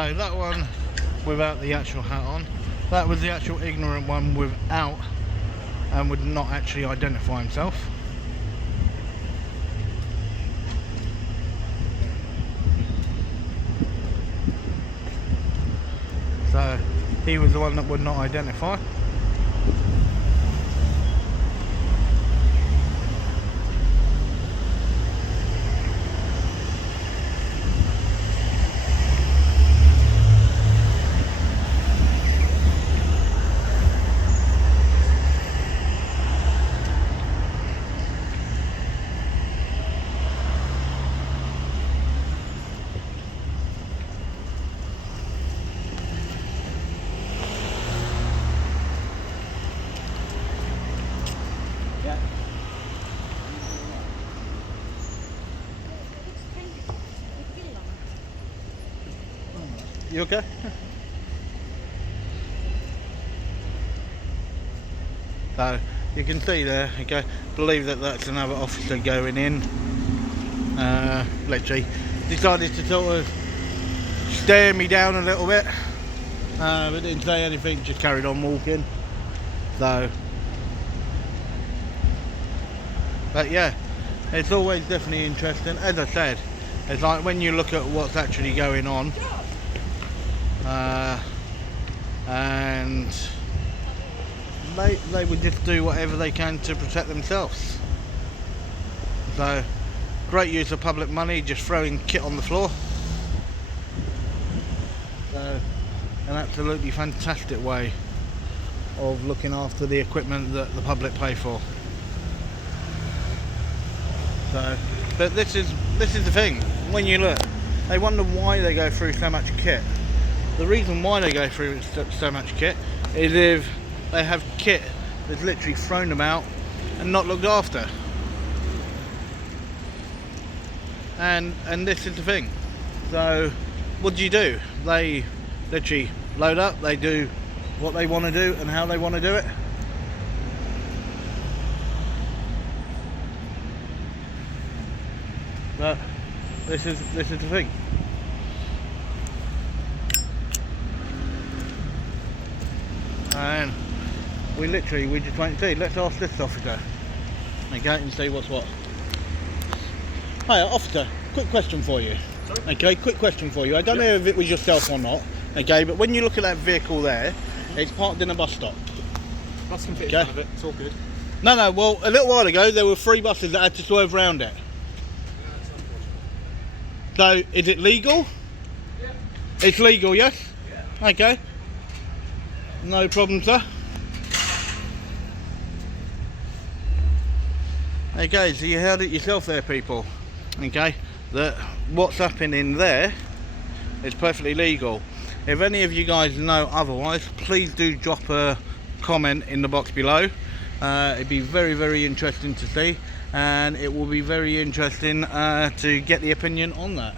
So that one without the actual hat on, that was the actual ignorant one without, and would not actually identify himself. So he was the one that would not identify. You okay? So you can see there, okay, believe that that's another officer going in. Literally decided to sort of stare me down a little bit, but didn't say anything, just carried on walking. So, but yeah, it's always definitely interesting. As I said, it's like when you look at what's actually going on, and they would just do whatever they can to protect themselves. So great use of public money, just throwing kit on the floor. So an absolutely fantastic way of looking after the equipment that the public pay for. So, but this is the thing, when you look, they wonder why they go through so much kit. The reason why they go through so much kit is if they have kit that's literally thrown them out and not looked after. And this is the thing. So what do? They literally load up, they do what they want to do and how they want to do it. But this is the thing. And we just wait and see. Let's ask this officer, okay, and see what's what. Hi officer, quick question for you. Sorry? Okay, quick question for you. I don't know if it was yourself or not, okay, but when you look at that vehicle there, it's parked in a bus stop. Bus can fit in front of it, it's all good. No, well, a little while ago there were 3 buses that had to swerve around it. So, is it legal? Yeah. It's legal, yes? Yeah. Okay. No problem, sir. Okay, so you heard it yourself there, people. Okay, that what's happening there is perfectly legal. If any of you guys know otherwise, please do drop a comment in the box below. It'd be very, very interesting to see, and it will be very interesting to get the opinion on that.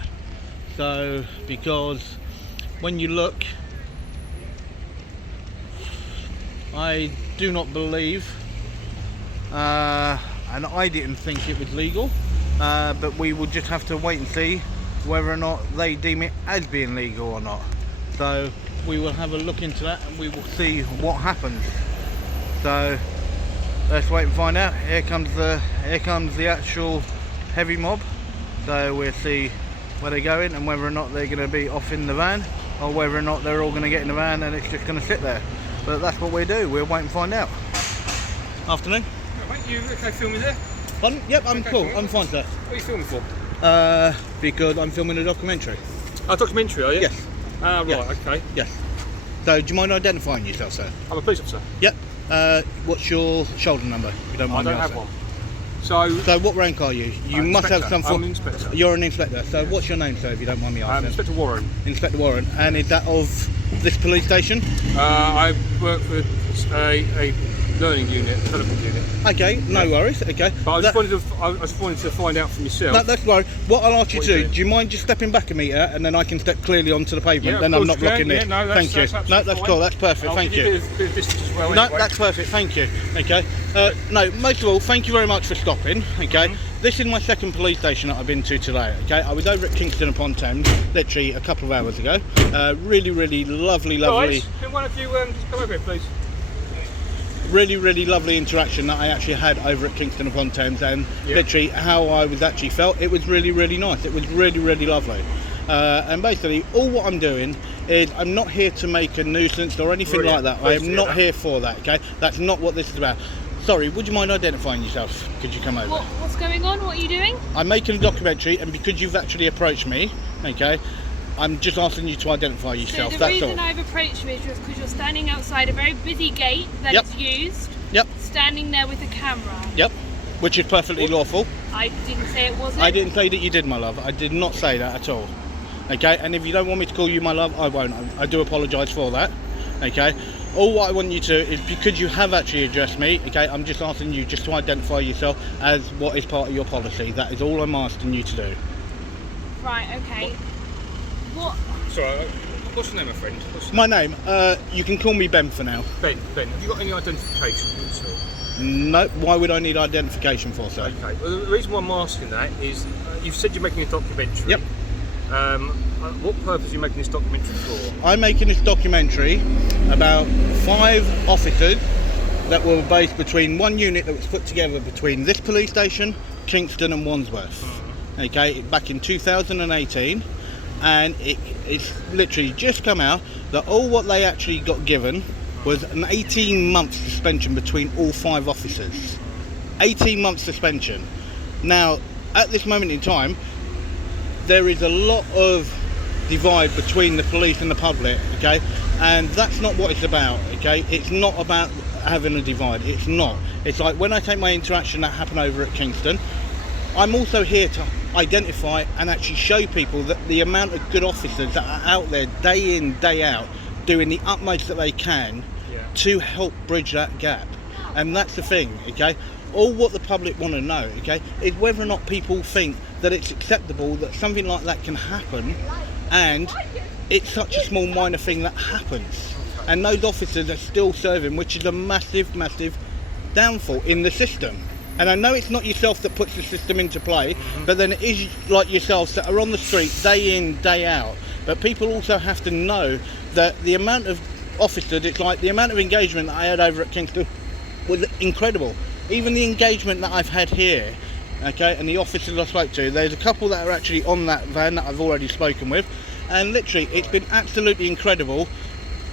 So, because when you look, I do not believe, and I didn't think it was legal, but we will just have to wait and see whether or not they deem it as being legal or not. So we will have a look into that and we will see what happens. So let's wait and find out. Here comes the actual heavy mob. So we'll see where they're going and whether or not they're going to be off in the van, or whether or not they're all going to get in the van and it's just going to sit there. But that's what we do. We'll wait and find out. Afternoon. Yeah, mate, you okay filming there? Pardon? Yep, I'm okay, cool. filming? I'm fine, sir. What are you filming for? Because I'm filming a documentary. A documentary, are you? Yes. Right, Yes. okay. Yes. So do you mind identifying yourself, sir? I'm a police officer. Yep. What's your shoulder number, if you don't mind I me don't asking? have one. So what rank are you? You I'm must have inspector. some. I'm an inspector. You're an inspector. So what's your name, sir, if you don't mind me asking? Inspector Warren. Inspector Warren. And is that of this police station? I work for a learning unit, development unit. Okay, no worries. Okay. But I just wanted to find out from yourself. No, that's right. What I'll ask you What to you do, do. you mind just stepping back a metre and then I can step clearly onto the pavement, Yeah, then of I'm course not you blocking can. it. Yeah, no, thank you. that's No, that's fine. cool, that's perfect, I'll thank give you. you a bit of distance as well. No, anyway. that's perfect, thank you. Okay. No, most of all, thank you very much for stopping. Okay. This is my second police station that I've been to today. Okay, I was over at Kingston upon Thames literally a couple of hours ago. Really lovely. Guys, can one of you just come over here, please? Really lovely interaction that I actually had over at Kingston upon Thames, and literally how I was actually felt. It was really nice. It was really lovely. And basically, all what I'm doing is I'm not here to make a nuisance or anything like that. I am not here for that. Okay, that's not what this is about. Sorry, would you mind identifying yourself? Could you come over? What's going on? What are you doing? I'm making a documentary, and because you've actually approached me, okay, I'm just asking you to identify yourself. So the that's reason all. I've approached you is just because you're standing outside a very busy gate that is used. Yep. Standing there with a camera. Yep. Which is perfectly lawful. I didn't say it wasn't. I didn't say that you did, my love. I did not say that at all. Okay, and if you don't want me to call you my love, I won't. I do apologise for that. Okay. All what I want you to is, because you have actually addressed me, okay, I'm just asking you just to identify yourself as what is part of your policy. That is all I'm asking you to do. Right, okay. What? Sorry, what's your name, my friend? My name, you can call me Ben for now. Ben, have you got any identification for yourself? No, why would I need identification for, sir? Okay, well, the reason why I'm asking that is you've said you're making a documentary. Yep. What purpose are you making this documentary for? I'm making this documentary about 5 officers that were based between one unit that was put together between this police station, Kingston and Wandsworth. Okay, back in 2018, and it's literally just come out that all what they actually got given was an 18-month suspension between all 5 officers. 18-month suspension. Now, at this moment in time, there is a lot of divide between the police and the public, okay, and that's not what it's about. Okay, it's not about having a divide. It's not. It's like when I take my interaction that happened over at Kingston, I'm also here to identify and actually show people that the amount of good officers that are out there day in, day out, doing the utmost that they can to help bridge that gap. And that's the thing, okay? All what the public want to know, okay, is whether or not people think that it's acceptable that something like that can happen, and it's such a small minor thing that happens. And those officers are still serving, which is a massive downfall in the system. And I know it's not yourself that puts the system into play, but then it is like yourselves that are on the street day in, day out. But people also have to know that the amount of officers, it's like the amount of engagement that I had over at Kingston was incredible. Even the engagement that I've had here, okay, and the officers I spoke to, there's a couple that are actually on that van that I've already spoken with, and literally it's been absolutely incredible.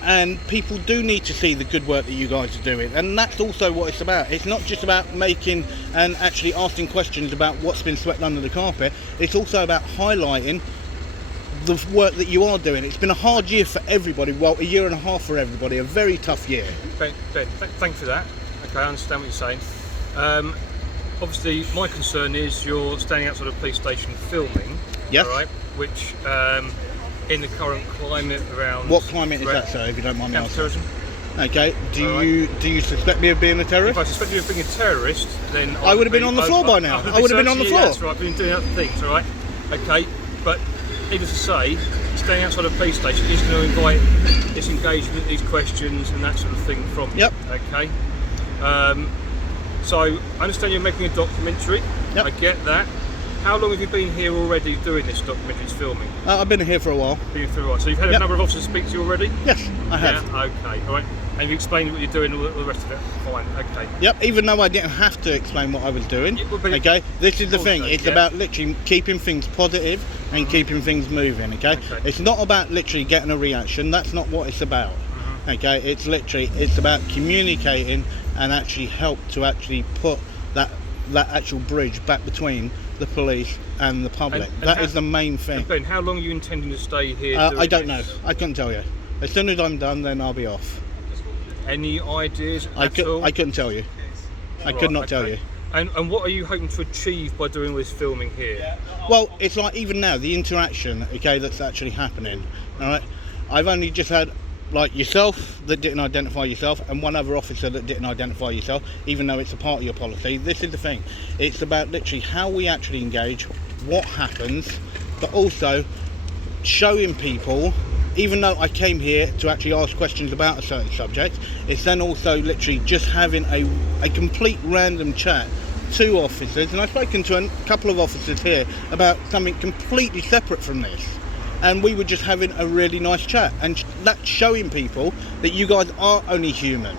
And people do need to see the good work that you guys are doing, and that's also what it's about. It's not just about making and actually asking questions about what's been swept under the carpet. It's also about highlighting the work that you are doing. It's been a hard year for everybody, well, a year and a half for everybody, a very tough year. Ben, thanks for that. Okay, I understand what you're saying. Obviously, my concern is you're standing outside a police station filming. Yes. All right, which in the current climate around... What climate is that, sir, if you don't mind me asking? Counter-terrorism. Okay, do you suspect me of being a terrorist? If I suspect you of being a terrorist, then... I would have been on the floor by now. I would have been on the floor. That's right, I've been doing other things, all right? Okay, but needless to say, staying outside a police station is going to invite this engagement, these questions and that sort of thing from you. Yep. Okay. So, I understand you're making a documentary. Yep. I get that. How long have you been here already doing this documentary, filming? I've been here for a while. Been here for a while. So you've had a number of officers speak to you already? Yes, I have. Yeah, okay, all right. And you've explained what you're doing, all the rest of it? Fine, okay. Yep, even though I didn't have to explain what I was doing. Okay, this is the thing. It's about literally keeping things positive and keeping things moving, okay? It's not about literally getting a reaction. That's not what it's about. Okay, it's about communicating and actually help to actually put that actual bridge back between the police and the public. That is the main thing. Ben, how long are you intending to stay here? I don't know. I couldn't tell you. As soon as I'm done, then I'll be off. Any ideas at all? I couldn't tell you. I could not tell you. And what are you hoping to achieve by doing all this filming here? Well, it's like even now, the interaction, okay, that's actually happening. All right, I've only just had like yourself that didn't identify yourself and one other officer that didn't identify yourself, even though it's a part of your policy. This is the thing. It's about literally how we actually engage, what happens, but also showing people, even though I came here to actually ask questions about a certain subject, it's then also literally just having a complete random chat 2 officers, and I've spoken to a couple of officers here about something completely separate from this. And we were just having a really nice chat, and that's showing people that you guys are only human.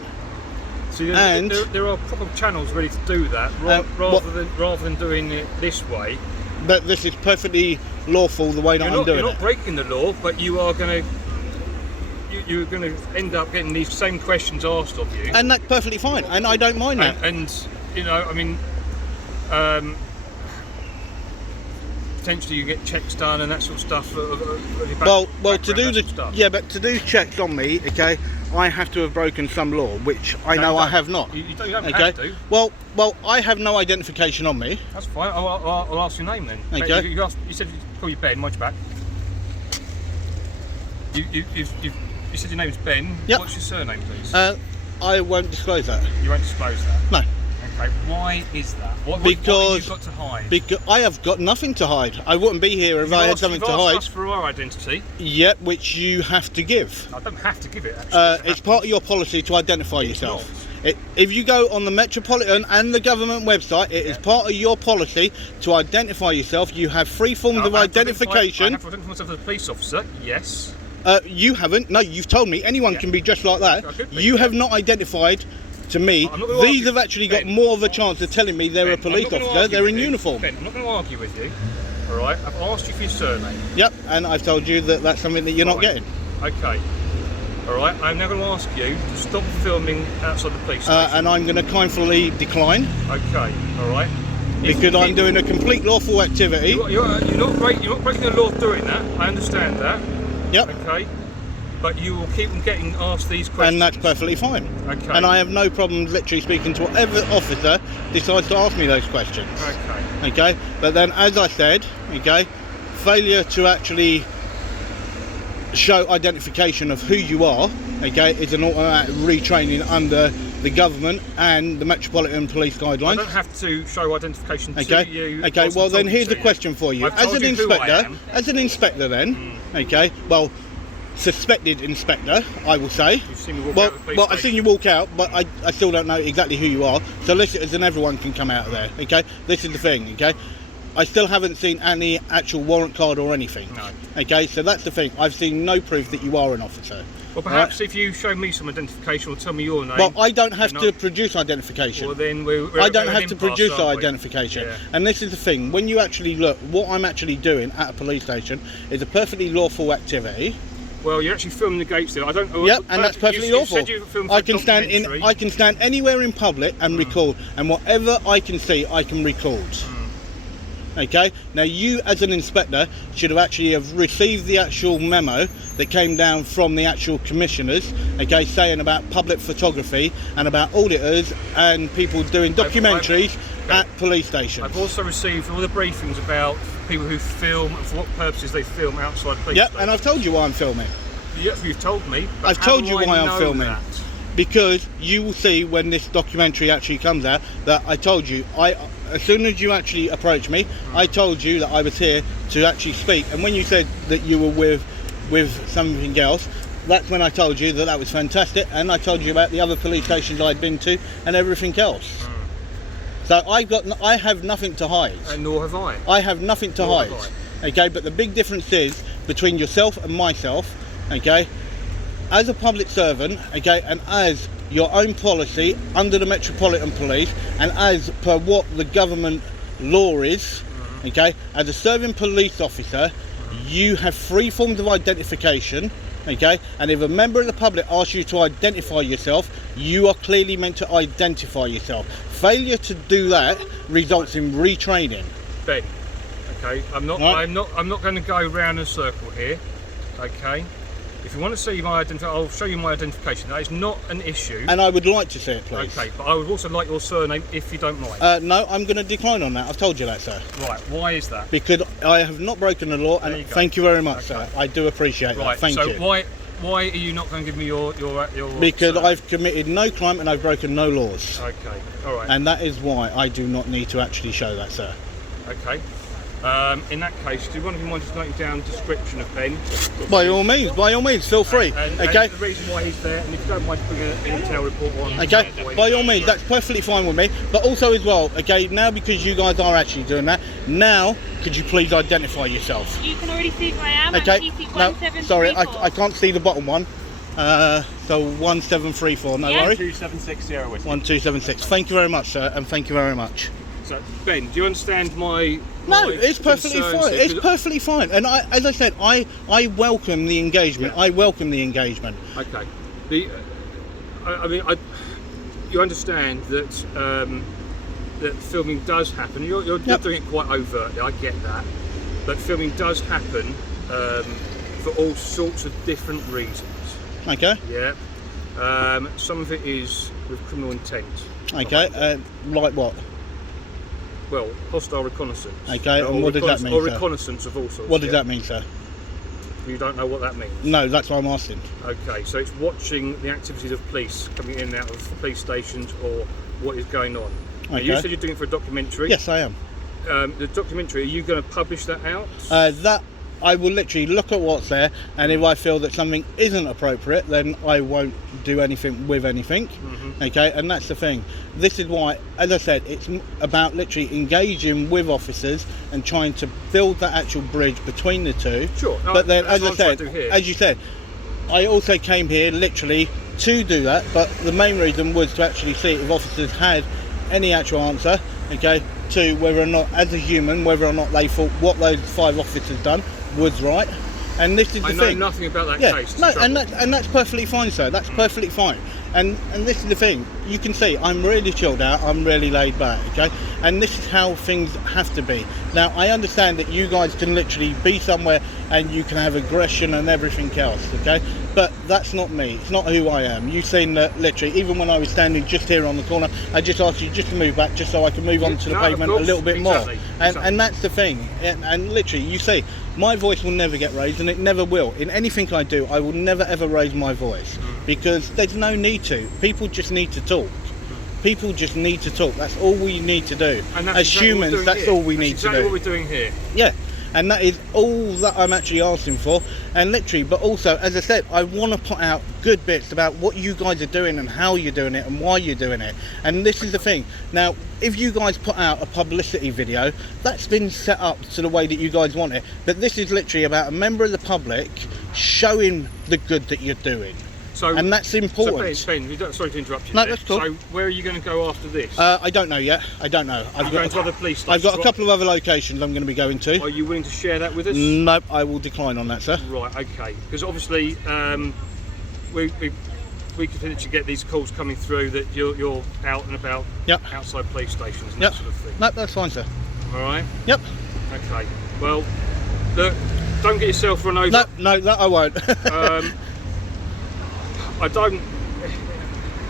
So And- there are proper channels ready to do that, rather than doing it this way. But this is perfectly lawful the way that I'm doing You're not it. breaking the law, but you're going to end up getting these same questions asked of you. And that's perfectly fine, and I don't mind that. And you know, I mean, potentially you get checks done and that sort of stuff. Well, to do but to do checks on me, okay, I have to have broken some law, which I know I have not. You don't Okay. have to. Well, I have no identification on me. That's fine. I'll ask your name then. Okay. You said you call you Ben. Watch back. You said your name's Ben. Yep. What's your surname, please? I won't disclose that. You won't disclose that. No. Okay. Why is that? What have you got to hide? Because I have got nothing to hide. I wouldn't be here if I had something to You've hide. asked us for our identity. Yep, which you have to give. I don't have to give it. Actually. It's part of your policy to identify yourself. If you go on the Metropolitan and the government website, it is part of your policy to identify yourself. You have 3 forms of identification. I have to identify myself as a police officer. Yes. You haven't. No, you've told me anyone can be dressed like that. I could be, You have not identified to me. I'm not gonna These argue. have actually got Ben, more of a chance of telling me they're Ben, a police I'm not gonna officer. argue They're in with you. uniform. Ben, I'm not going to argue with you. All right. I've asked you for your surname. Yep, and I've told you that that's something that you're not getting. Okay. All right. I'm now going to ask you to stop filming outside the police station. And I'm going to kindly decline Okay. All right. because I'm doing a complete lawful activity. You're not breaking the law doing that. I understand that. Yep. Okay. But you will keep on getting asked these questions. And that's perfectly fine. Okay. And I have no problem literally speaking to whatever officer decides to ask me those questions. Okay. Okay? But then, as I said, okay, failure to actually show identification of who you are, okay, is an automatic retraining under the government and the Metropolitan Police I Guidelines. don't have to show identification to Okay. you. Okay. whilst Well, I'm then talking here's to a you. question for you. I've As told an you who I inspector, am. then, okay. Well, suspected inspector, I will say. You've seen me walk out of the police Well, I've station. seen you walk out, but I still don't know exactly who you are. Solicitors and everyone can come out of there. Okay. This is the thing. Okay. I still haven't seen any actual warrant card or anything. No. Okay. So that's the thing. I've seen no proof that you are an officer. Well, perhaps if you show me some identification or tell me your name. Well, I don't have you're to not- produce identification. Well, then we're I don't at have an to impasse, produce aren't we? identification. Yeah. And this is the thing, when you actually look, what I'm actually doing at a police station is a perfectly lawful activity. Well, you're actually filming the gates there. I don't. Yep, and that's perfectly you lawful. said you filmed for I a can stand anywhere in public and record, and whatever I can see, I can record. Okay. Now, you as an inspector should have received the actual memo that came down from the actual commissioners. Okay, saying about public photography and about auditors and people doing documentaries at police stations. I've also received all the briefings about people who film and for what purposes they film outside police Yep, stations. and I've told you why I'm filming. Yes, you've told me. But I've how told do you I why I'm know filming. that? Because you will see when this documentary actually comes out that I told you, as soon as you actually approached me, I told you that I was here to actually speak. And when you said that you were with something else, that's when I told you that was fantastic. And I told you about the other police stations I'd been to and everything else. So I have nothing to hide. And nor have I. I have nothing to Nor hide. have Okay, but the big difference is between yourself and myself, okay, as a public servant, okay, and as your own policy under the Metropolitan Police and as per what the government law is, okay, as a serving police officer, you have 3 forms of identification, okay, and if a member of the public asks you to identify yourself, you are clearly meant to identify yourself. Failure to do that results in retraining. Ben, okay, I'm not going to go round in a circle here. Okay, if you want to see my identification, I'll show you my identification. That is not an issue. And I would like to see it, please. Okay, but I would also like your surname if you don't mind. No, I'm going to decline on that. I've told you that, sir. Right, why is that? Because I have not broken the law, There and you go. thank you very much, Okay. sir. I do appreciate Right, that. Thank so you. why are you not going to give me your Because surname? I've committed no crime and I've broken no laws. Okay, all right. And that is why I do not need to actually show that, sir. Okay. In that case, do one of you mind just noting down description of Ben? By all means, feel free. And Okay. the reason why he's there, and if you don't mind putting an intel report on. Okay, by all means, that's perfectly fine with me. But also as well, okay, now because you guys are actually doing that, now could you please identify yourself? You can already see who I am. Okay, I'm TC no, 1734. sorry, I can't see the bottom one. So 1734, no Yeah. worry. 2760 whiskey. 1276. Thank you very much, sir, and thank you very much. So, Ben, do you understand my No, it's perfectly concerns fine. here? It's perfectly fine. And as I said, I welcome the engagement. Yeah. I welcome the engagement. Okay. You understand that that filming does happen. You're Yep. doing it quite overtly. I get that, but filming does happen for all sorts of different reasons. Okay. Yeah. Some of it is with criminal intent. Okay. Like what? Well, hostile reconnaissance. Okay, and what does that mean, Or sir? reconnaissance of all sorts. What does yeah? that mean, sir? You don't know what that means? No, that's what I'm asking. Okay, so it's watching the activities of police coming in and out of police stations or what is going on. Now, you Okay. said you're doing it for a documentary. Yes, I am. The documentary, are you going to publish that out? That I will literally look at what's there, and if I feel that something isn't appropriate, then I won't do anything with anything. Mm-hmm. Okay, and that's the thing. This is why, as I said, it's about literally engaging with officers and trying to build that actual bridge between the two. Sure. No, But then, that's as I what I'm trying said, to do here. as you said, I also came here literally to do that. But the main reason was to actually see if officers had any actual answer. Okay, to whether or not, as a human, whether or not they thought what those 5 officers done was right. And this is the I know thing. nothing about that Yeah, case. no, it's and trouble. that's perfectly fine, sir. That's perfectly fine. And this is the thing. You can see I'm really chilled out. I'm really laid back. Okay, and this is how things have to be. Now I understand that you guys can literally be somewhere and you can have aggression and everything else. Okay, but that's not me. It's not who I am. You've seen that literally. Even when I was standing just here on the corner, I just asked you just to move back, just so I can move on to the No, of pavement a course, little bit exactly, more. exactly. And that's the thing. And literally, you see, my voice will never get raised, and it never will. In anything I do, I will never ever raise my voice because there's no need to. People just need to talk. People just need to talk. That's all we need to do. And that's As exactly what we're humans, doing that's here. all we That's need exactly to do. what we're doing here. Yeah, and that is all that I'm actually asking for. And literally, but also, as I said, I want to put out good bits about what you guys are doing and how you're doing it and why you're doing it. And this is the thing. Now, if you guys put out a publicity video, that's been set up to the way that you guys want it. But this is literally about a member of the public showing the good that you're doing. So, And that's important. So Ben, sorry to interrupt you No, there. that's cool. So where are you going to go after this? I don't know yet. I don't know. You're going to other police stations? I've got a couple of other locations I'm going to be going to. Are you willing to share that with us? Nope, I will decline on that, sir. Right, okay. Because obviously, we could literally get these calls coming through that you're out and about Yep. outside police stations and Yep. that sort of thing. Nope, that's fine, sir. All right. Yep. Okay. Well, look, don't get yourself run over. No, that I won't. I don't.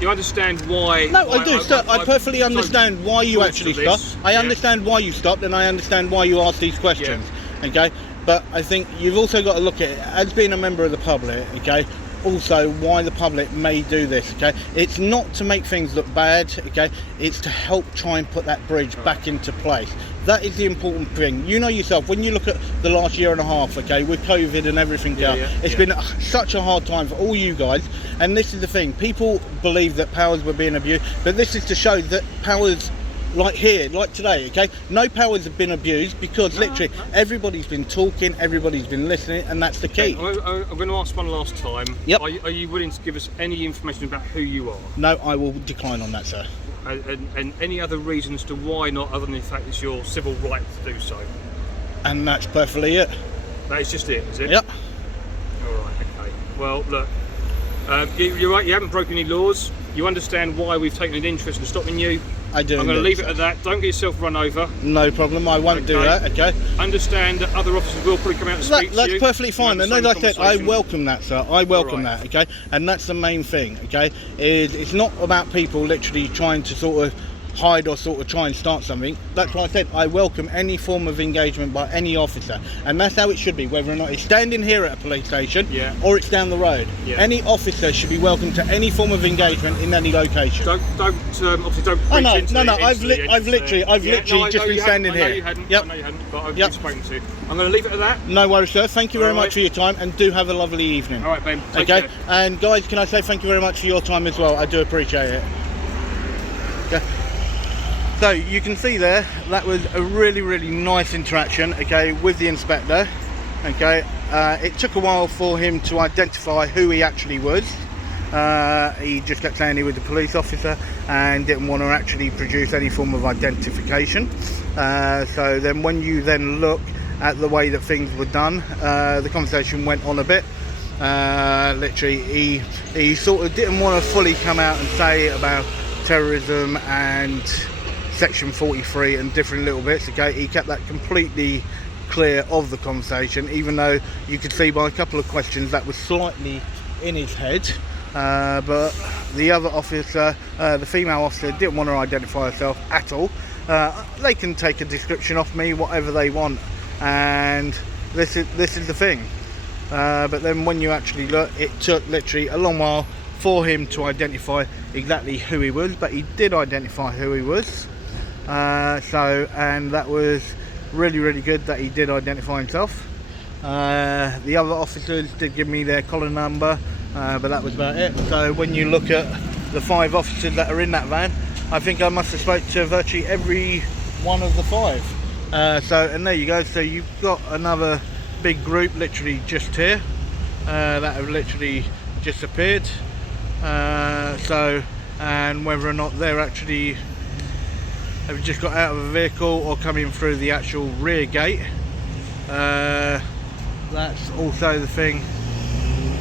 You understand why? No, why I do, sir. I perfectly so understand why you close actually to this, stopped. I yeah. understand why you stopped, and I understand why you asked these questions. Okay, but I think you've also got to look at it as being a member of the public. Okay, also why the public may do this. Okay, it's not to make things look bad. Okay, it's to help try and put that bridge back into place. That is the important thing. You know yourself, when you look at the last year and a half, okay, with COVID and everything else, it's been such a hard time for all you guys. And this is the thing, people believe that powers were being abused, but this is to show that powers, like here, like today, okay, no powers have been abused because literally everybody's been talking, everybody's been listening, and that's the key. I'm going to ask one last time. Yep. Are you willing to give us any information about who you are? No, I will decline on that, sir. And any other reasons to why not, other than the fact it's your civil right to do so? And that's perfectly it. That is just it, is it? Yep. All right, okay. Well, look, you're right, you haven't broken any laws. You understand why we've taken an interest in stopping you. I do. I'm going to indeed, leave it sir. at that. Don't get yourself run over. No problem, I won't do Okay. that, okay? Understand that other officers will probably come out and speak to That's you. perfectly fine, We'll and have as the I same said, I conversation. welcome that, sir. I welcome Right. that, okay? And that's the main thing, okay? Is it's not about people literally trying to sort of hide or sort of try and start something. That's why I said I welcome any form of engagement by any officer, and that's how it should be, whether or not it's standing here at a police station or it's down the road. Any officer should be welcome to any form of engagement in any location. Obviously don't. Oh no, I've literally just been standing here. I know you hadn't, but I've been spoken to. I'm going to leave it at that. No worries, sir. Thank you very much for your time, and do have a lovely evening. All right, Ben. Okay, care. and guys, can I say thank you very much for your time as well? I do appreciate it. Okay. So you can see there, that was a really nice interaction, okay, with the inspector. Okay, it took a while for him to identify who he actually was. He just kept saying he was a police officer and didn't want to actually produce any form of identification. So then when you then look at the way that things were done, the conversation went on a bit. Literally he sort of didn't want to fully come out and say about terrorism and section 43 and different little bits. Okay, he kept that completely clear of the conversation, even though you could see by a couple of questions that was slightly in his head. But the other officer, the female officer, didn't want to identify herself at all. They can take a description off me, whatever they want, and this is the thing. But then when you actually look, it took literally a long while for him to identify exactly who he was, but he did identify who he was. And that was really good that he did identify himself. The other officers did give me their collar number, but that was about it. So when you look at the 5 officers that are in that van, I think I must have spoke to virtually every one of the 5. And there you go. So you've got another big group literally just here that have literally just appeared. And whether or not they're actually have just got out of a vehicle or coming through the actual rear gate, that's also the thing,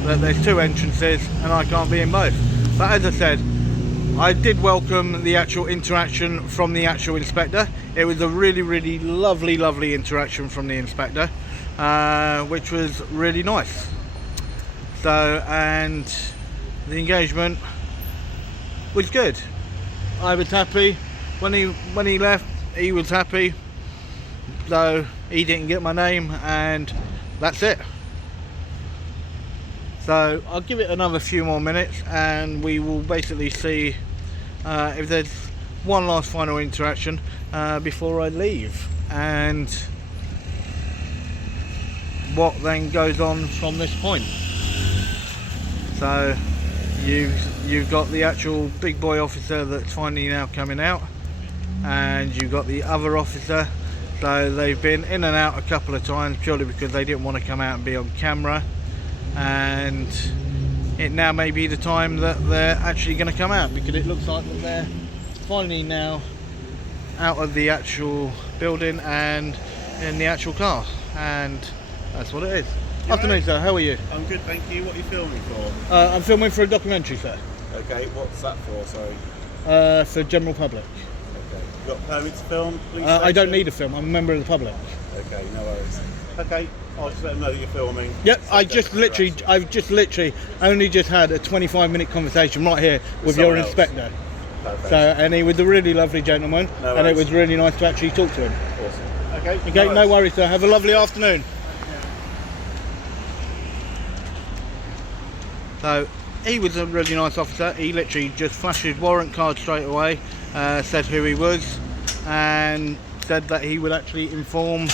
that there's 2 entrances and I can't be in both. But as I said, I did welcome the actual interaction from the actual inspector. It was a really lovely interaction from the inspector, which was really nice. So, and the engagement was good. I was happy when he left. He was happy, though he didn't get my name, and that's it. So I'll give it another few more minutes and we will basically see if there's one last final interaction before I leave, and what then goes on from this point. So you've got the actual big boy officer that's finally now coming out, and you've got the other officer. So they've been in and out a couple of times purely because they didn't want to come out and be on camera, and it now may be the time that they're actually going to come out, because it looks like that they're finally now out of the actual building and in the actual car, and that's what it is. Afternoon, sir. How are you? I'm good, thank you. What are you filming for? I'm filming for a documentary, sir. Okay, what's that for, sorry? For general public. Okay. You got permit to film? I don't need a film. I'm a member of the public. Okay, no worries. Okay, I'll just let them know that you're filming. Yep, So I've just literally only just had a 25-minute conversation right here with your inspector. Perfect. So, and he was a really lovely gentleman, No and it worries. was really nice to actually talk to him. Awesome. Okay, Okay, no worries, sir. Have a lovely afternoon. So he was a really nice officer. He literally just flashed his warrant card straight away, said who he was, and said that he would actually inform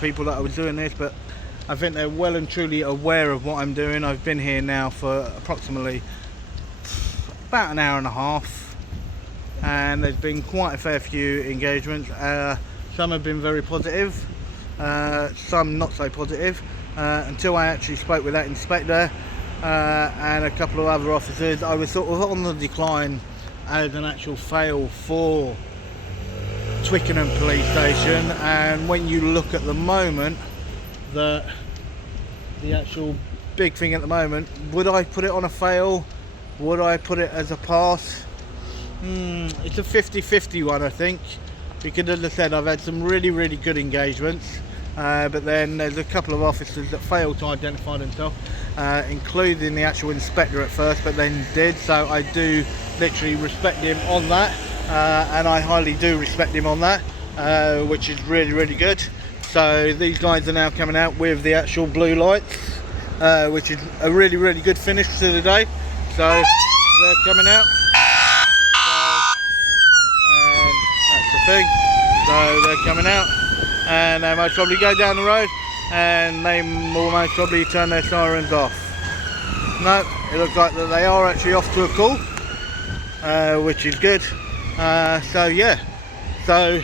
people that I was doing this. But I think they're well and truly aware of what I'm doing. I've been here now for approximately about an hour and a half, and there's been quite a fair few engagements. Some have been very positive, some not so positive, until I actually spoke with that inspector and a couple of other officers. I was sort of on the decline as an actual fail for Twickenham Police Station, and when you look at the moment, the actual big thing at the moment, would I put it on a fail? Would I put it as a pass? It's a 50-50 one, I think, because as I said, I've had some really good engagements, but then there's a couple of officers that failed to identify themselves, including the actual inspector at first, but then did. So I do literally respect him on that. and I highly do respect him on that, which is really good. So these guys are now coming out with the actual blue lights, which is a really good finish to the day. So they're coming out, and that's the thing. So they're coming out, and they most probably go down the road, and they will most probably turn their sirens off. No, it looks like that they are actually off to a call, which is good. So yeah, so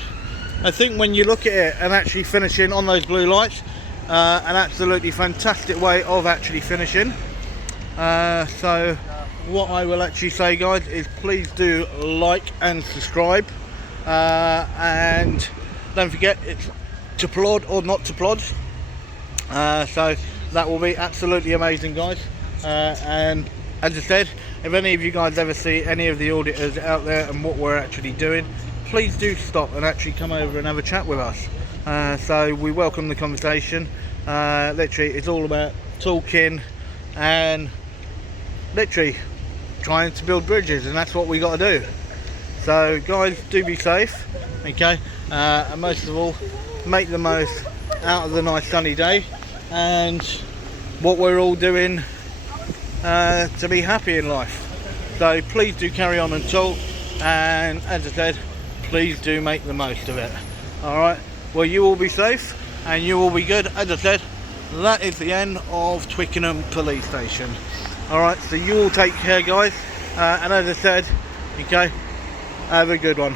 I think when you look at it and actually finishing on those blue lights, an absolutely fantastic way of actually finishing. So what I will actually say, guys, is please do like and subscribe, and don't forget it's to plod or not to plod. So that will be absolutely amazing, guys. And as I said, if any of you guys ever see any of the auditors out there and what we're actually doing, please do stop and actually come over and have a chat with us. So we welcome the conversation. Literally, it's all about talking and literally trying to build bridges, and that's what we got to do. So guys, do be safe, okay, and most of all, make the most out of the nice sunny day and what we're all doing to be happy in life. So please do carry on and talk, and as I said, please do make the most of it. Alright, well, you will be safe and you will be good. As I said, that is the end of Twickenham Police Station. Alright, so you all take care, guys, and as I said, okay, have a good one.